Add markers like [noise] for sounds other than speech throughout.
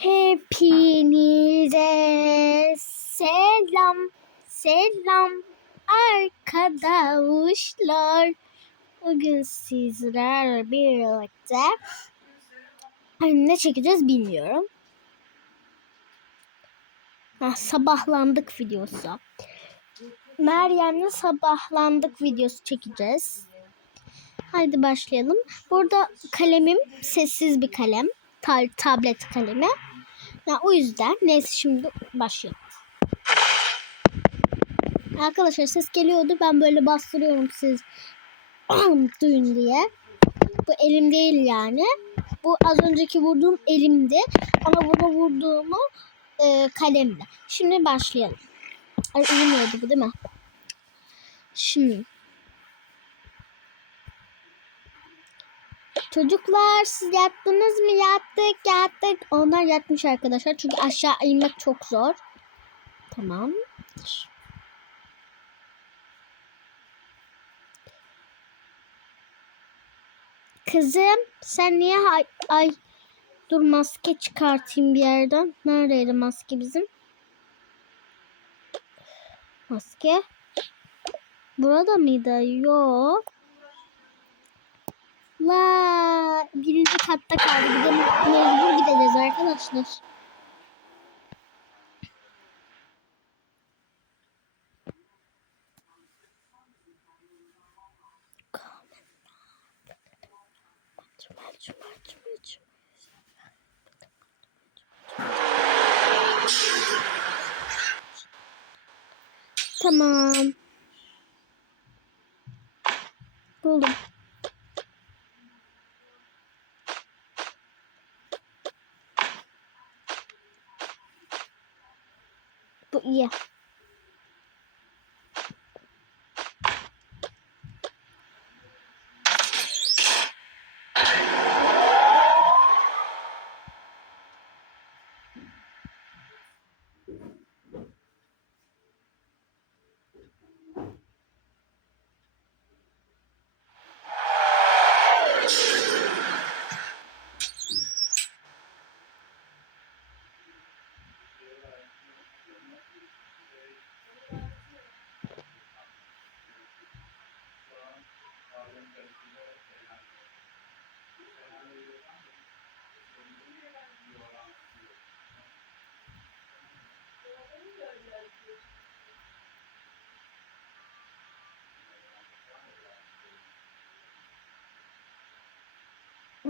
Hepinize selam, selam arkadaşlar. Bugün sizlerle birlikte Ay, ne çekeceğiz bilmiyorum. Ha, sabahlandık videosu. Meryem'le sabahlandık videosu çekeceğiz. Haydi başlayalım. Burada kalemim sessiz bir kalem. Ta- tablet kalemi. Ya, o yüzden neyse şimdi başlayalım. Arkadaşlar ses geliyordu. Ben böyle bastırıyorum siz [clears throat] duyun diye. Bu elim değil yani. Bu az önceki vurduğum elimdi. Ama burada vurduğumu e, kalemle. Şimdi başlayalım. Ay bu değil mi? Şimdi. Çocuklar siz yattınız mı? Yattık yattık. Onlar yatmış arkadaşlar. Çünkü aşağı inmek çok zor. Tamam. Kızım sen niye ay, ay dur maske çıkartayım bir yerden. Neredeydi maske bizim? Maske. Burada mıydı? Yok. La birinci katta kaldı. Bir de mecbur gideceğiz arkadaşlar. Tamam. Buldum. Bu iyi.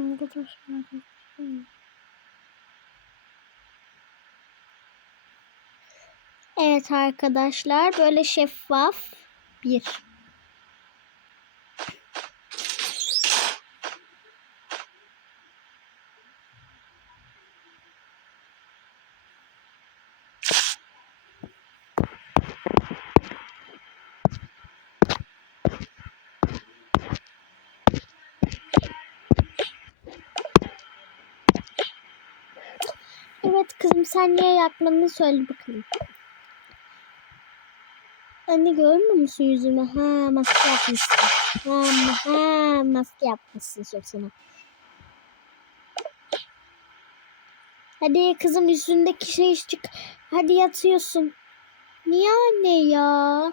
Arkadaşlar. Evet arkadaşlar böyle şeffaf bir Evet kızım sen niye yatmadığını söyle bakalım. Anne görmüyor musun yüzümü? Ha maske yapmışsın. Ha, ha maske yapmışsın çok sana. Hadi kızım yüzündeki şey çık. Hadi yatıyorsun. Niye anne ya?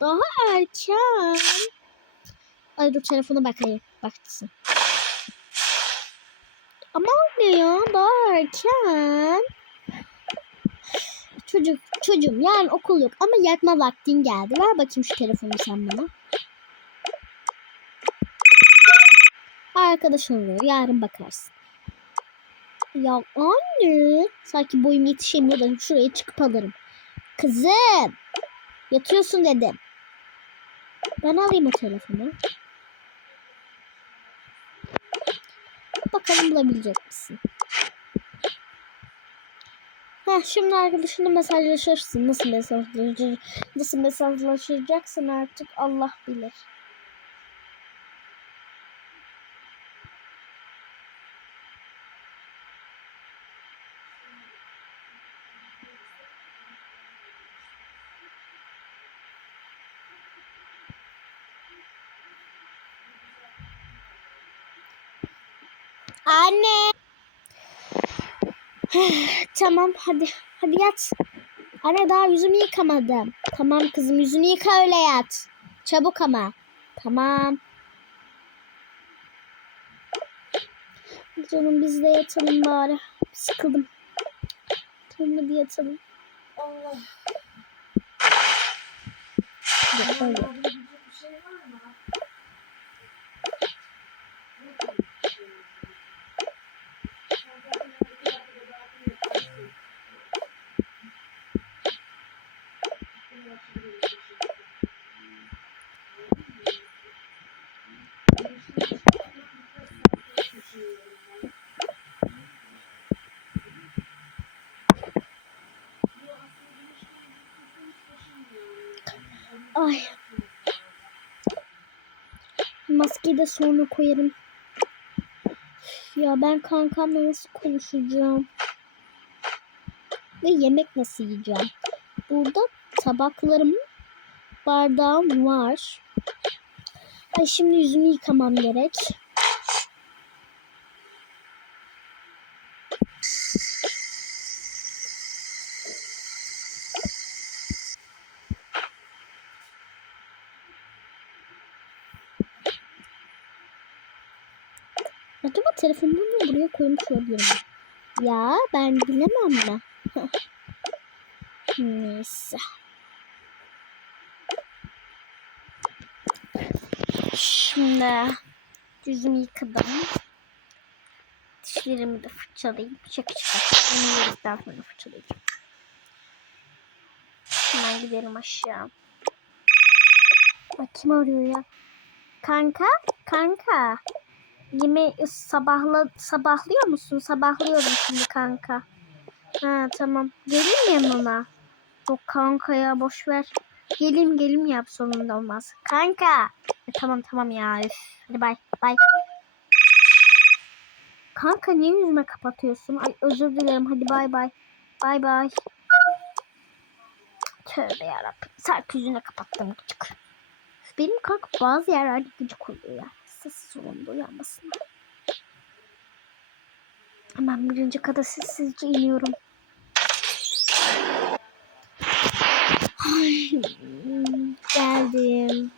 Daha erken. Ay dur telefona bakayım. Baksın. Ama anne ya daha. Çocuk, çocuğum yarın okul yok ama yatma vaktin geldi. Ver bakayım şu telefonu sen bana. Arkadaşın oluyor. Yarın bakarsın. Ya anne. Sanki boyum yetişemiyor da şuraya çıkıp alırım. Kızım. Yatıyorsun dedim. Ben alayım o telefonu. Bakalım bulabilecek misin? Heh, şimdi arkadaşınla mesajlaşırsın. Nasıl mesajlaşır, nasıl mesajlaşacaksın artık Allah bilir. Anne. [sighs] tamam hadi. Hadi yat. Anne daha yüzümü yıkamadım. Tamam kızım yüzünü yıka öyle yat. Çabuk ama. Tamam. Canım biz de yatalım bari. Sıkıldım. Tamam hadi yatalım. Allah. Hadi, öyle. Bir şey var mı? Ay. Maskeyi de sonra koyarım. Ya ben kankamla nasıl konuşacağım? Ve yemek nasıl yiyeceğim? Burada tabaklarım, bardağım var. Ay şimdi yüzümü yıkamam gerek. Acaba telefonumu buraya koymuş olabilirim. Ya ben bilemem mi? [laughs] Neyse. Şimdi yüzümü yıkadım. Dişlerimi de fırçalayayım. Şaka şaka. Yedikten sonra fırçalayacağım. Hemen gidelim aşağı. Bak kim arıyor ya? Kanka? Kanka. Yeme sabahla sabahlıyor musun? Sabahlıyorum şimdi kanka. Ha tamam. Mi yanına? Yok kanka ya boş ver. Gelim gelim yap sonunda olmaz. Kanka. E, tamam tamam ya. Üf. Hadi bay bay. Kanka niye yüzüme kapatıyorsun? Ay özür dilerim. Hadi bay bay. Bay bay. Tövbe yarabbim. Sanki yüzüne kapattım gıcık. Benim kanka bazı yerlerde gıcık oluyor ya. Sessiz olun da uyanmasınlar. Hemen birinci kata sessizce iniyorum. Geldim.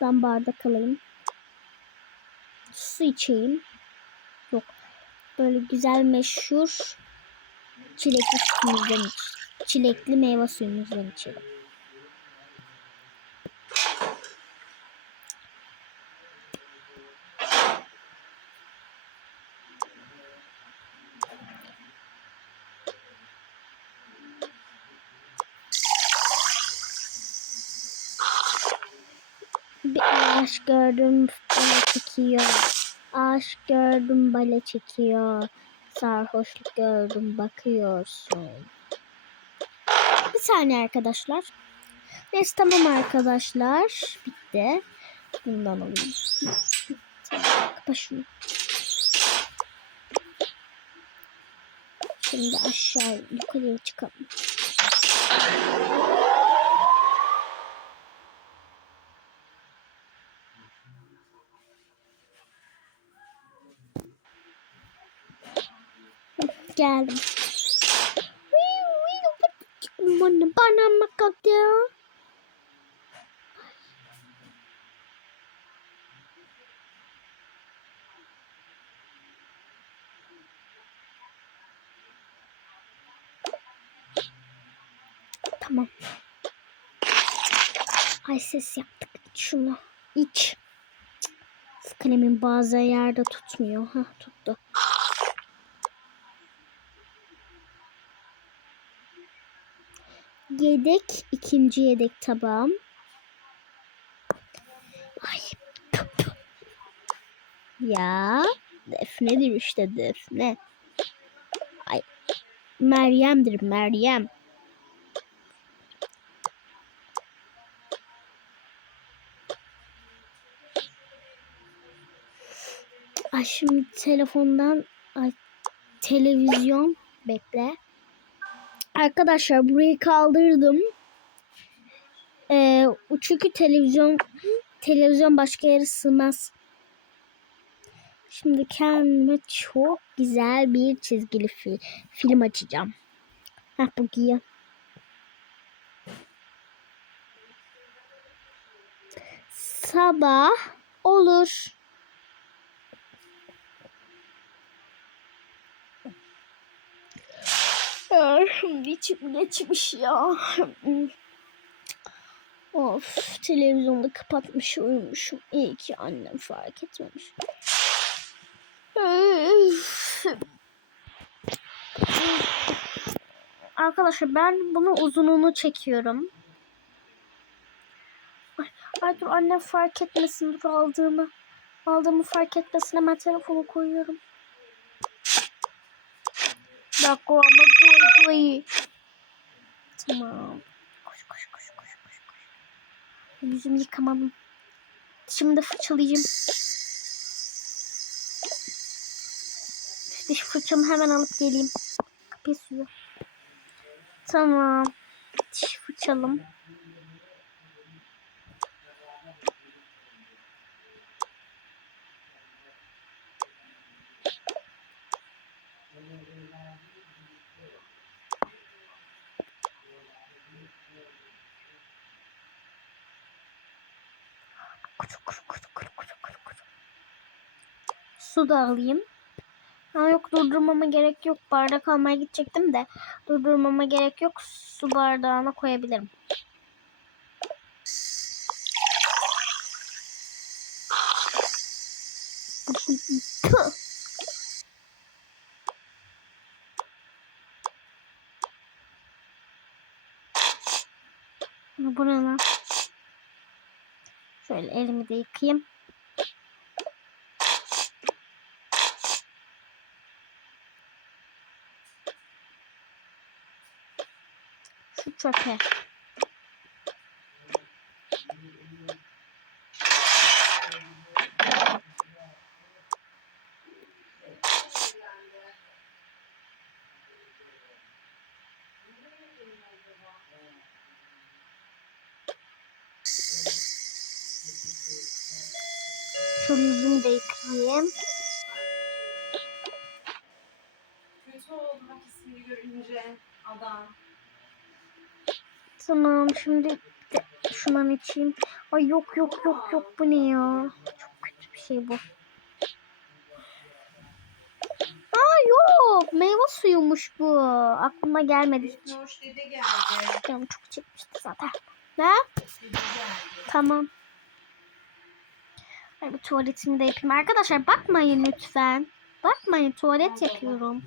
Ben bardak alayım. Su içeyim. Yok. Böyle güzel meşhur çilekli sütümüzden iç. Çilekli meyve suyumuzdan içelim. Bir ağaç gördüm bale çekiyor. Ağaç gördüm bale çekiyor. Sarhoşluk gördüm bakıyorsun. Bir saniye arkadaşlar. Neyse tamam arkadaşlar. Bitti. Bundan alayım. Kapa şunu. Şimdi aşağı yukarıya çıkalım. Geldim. Bana bana makatya. Tamam. Ay ses yaptık. İç şunu. İç. Kalemin bazı yerde tutmuyor. Ha tuttu. Yedek. ikinci yedek tabağım. Ay. Ya. Defnedir işte Defne. Ay. Meryem'dir Meryem. Ay şimdi telefondan ay televizyon bekle. Arkadaşlar burayı kaldırdım. Ee, çünkü televizyon televizyon başka yere sığmaz. Şimdi kendime çok güzel bir çizgili fi- film açacağım. Heh bu giyiyor. Sabah olur. Ay, Şimdi içim geçmiş [laughs] ya. [laughs] Of televizyonu kapatmış uyumuşum. İyi ki annem fark etmemiş. [sighs] Arkadaşlar ben bunu uzunluğunu çekiyorum. Ay dur annem fark etmesin dur aldığımı. Aldığımı fark etmesin hemen telefonu koyuyorum. Bak o ama koy koy. Tamam. Koş koş koş koş koş koş. Yüzümü yıkamadım. Şimdi fırçalayacağım. Diş fırçamı hemen alıp geleyim. Kapıyı suyu. Tamam. Diş fırçalım. Su da alayım. Ha yok durdurmama gerek yok. Bardak almaya gidecektim de durdurmama gerek yok. Su bardağına koyabilirim. Bu ne lan? Şöyle elimi de yıkayayım. Şu çöpe. Şöyle yüzümü de yıkayayım. Kötü oldu bak ismini görünce adam. Tamam şimdi de şundan içeyim. Ay yok yok yok yok bu ne ya? Çok kötü bir şey bu. Aa yok meyve suyumuş bu. Aklıma gelmedi hiç. Hoş dede geldi. Canım çok çekmişti zaten. Ne? Tamam. Bir tuvaletimi de yapayım. Arkadaşlar bakmayın lütfen. Bakmayın tuvalet yapıyorum.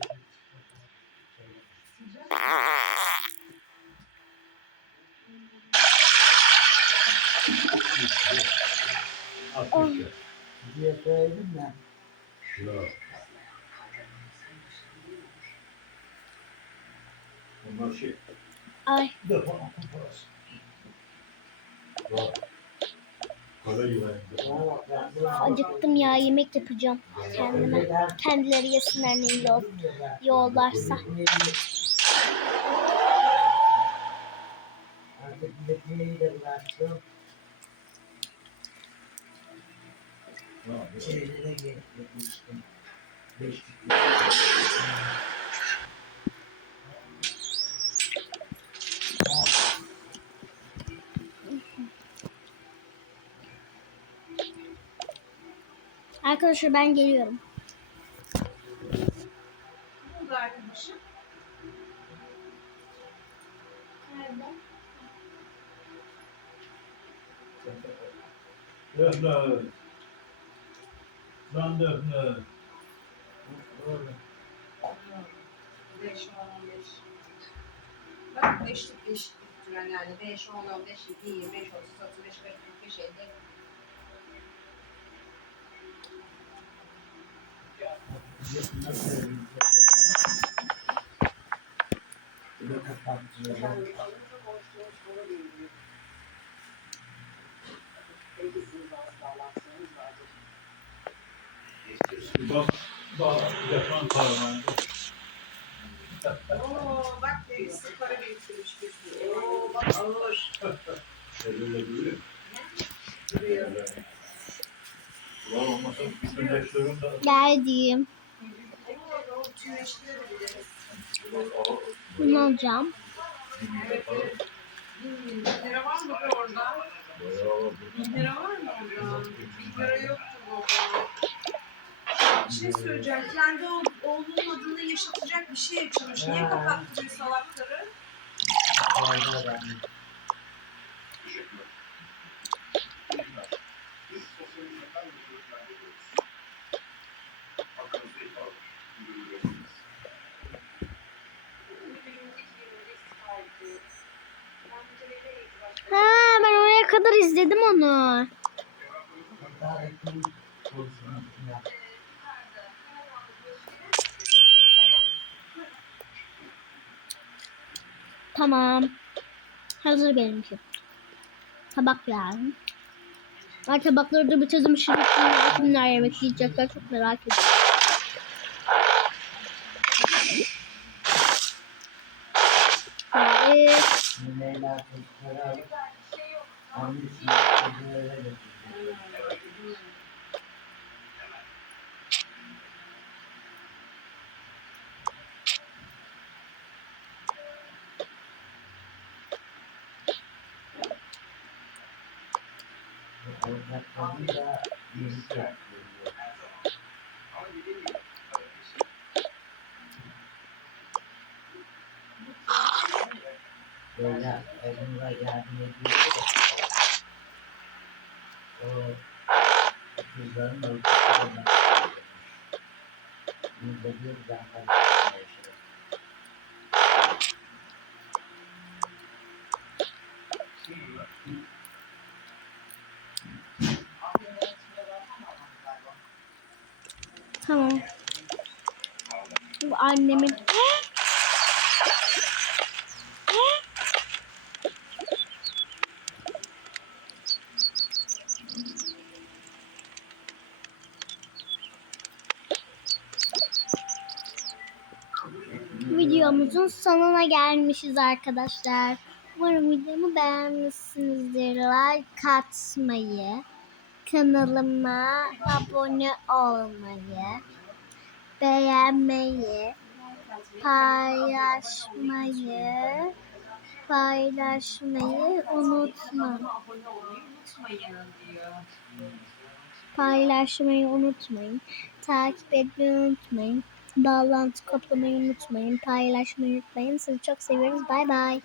Şey. Ay acıktım ya yemek yapacağım kendime. Kendileri yesinler ne iyi, ol, iyi ollarsa. Artık metneyi de Arkadaşlar ben geliyorum. Burada arkadaşım. Nerede? Öyle. Ben de öyle. Öyle. Beş, on, beş. Bak beşlik beşlik yani 5, 10, 15, 20, 25, 30, 35, 40, 45, 50, Bak. Bak. Defan parmağında. Oo bak derisi para biriktirmiş bir sürü. Oo bak ağır. Şöyle böyle. Duruyor. Ya olmasa birleştirin de. Geldim. Bunu alacağım. Bir lira var mı orada? Bir lira yoktu şey söyleyeceğim. Kendi oğlunun adını yaşatacak bir şey yaşamış. Niye Ha. kapattı bu salakları? Ha ben oraya kadar izledim onu. Tamam. Hazır benimki. Tabak lazım. Ben tabakları da bitirdim. Şimdi kimler yemek yiyecekler çok merak ediyorum. Roya, Evan Roya, maybe or if you learn more you will give that information. See you. Tamam. Bu annemin... Videomuzun sonuna gelmişiz arkadaşlar. Umarım videomu beğenmişsinizdir. Like atmayı, kanalıma abone olmayı, beğenmeyi, paylaşmayı, paylaşmayı unutma. Paylaşmayı unutmayın. Takip etmeyi unutmayın. Bağlantı kaplamayı unutmayın. Paylaşmayı unutmayın. Sizi çok seviyoruz. Bay bay.